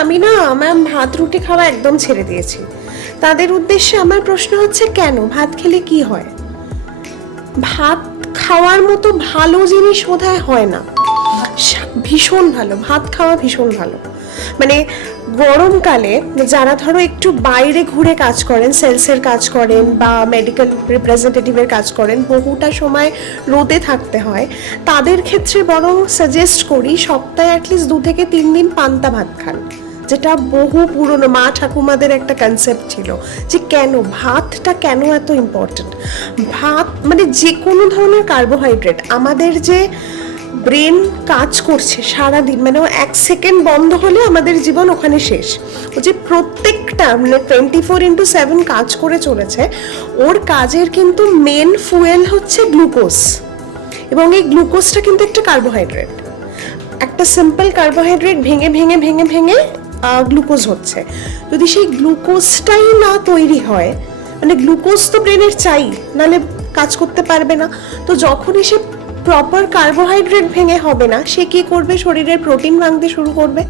আমি না আমার ভাত রুটি খাওয়া একদম ছেড়ে দিয়েছি। তাদের উদ্দেশ্যে আমার প্রশ্ন হচ্ছে, কেন? ভাত খেলে কি হয়? ভাত খাওয়ার মতো ভালো জিনিস বোধহয় হয় না। ভীষণ ভালো, ভাত খাওয়া ভীষণ ভালো। মানে গরমকালে যারা ধরো একটু বাইরে ঘুরে কাজ করেন, সেলসের কাজ করেন বা মেডিকেল রিপ্রেজেন্টেটিভের কাজ করেন, বহুটা সময় রোদে থাকতে হয়, তাদের ক্ষেত্রে বরং সাজেস্ট করি সপ্তাহে অ্যাটলিস্ট 2 থেকে 3 দিন পান্তা ভাত খান, যেটা বহু পুরনো মা ঠাকুমাদের একটা কনসেপ্ট ছিল যে কেন ভাতটা কেন এত ইম্পর্টেন্ট। ভাত মানে যে কোনো ধরনের কার্বোহাইড্রেট, আমাদের যে ব্রেন কাজ করছে সারাদিন, মানে 1 সেকেন্ড বন্ধ হলে আমাদের জীবন ওখানে শেষ। ও যে প্রত্যেকটা মানে 24/7 কাজ করে চলেছে, ওর কাজের কিন্তু মেন ফুয়েল হচ্ছে গ্লুকোজ, এবং এই গ্লুকোজটা কিন্তু একটা কার্বোহাইড্রেট। একটা সিম্পল কার্বোহাইড্রেট ভেঙে ভেঙে ভেঙে ভেঙে গ্লুকোজ হচ্ছে। যদি সেই গ্লুকোজটাই না তৈরি হয়, মানে গ্লুকোজ তো ব্রেনের চাই, নাহলে কাজ করতে পারবে না। তো যখনই সে প্রপার কার্বোহাইড্রেট ভেঙে হবে না, সে কি করবে? শরীরের প্রোটিন ভাঙতে শুরু করবে।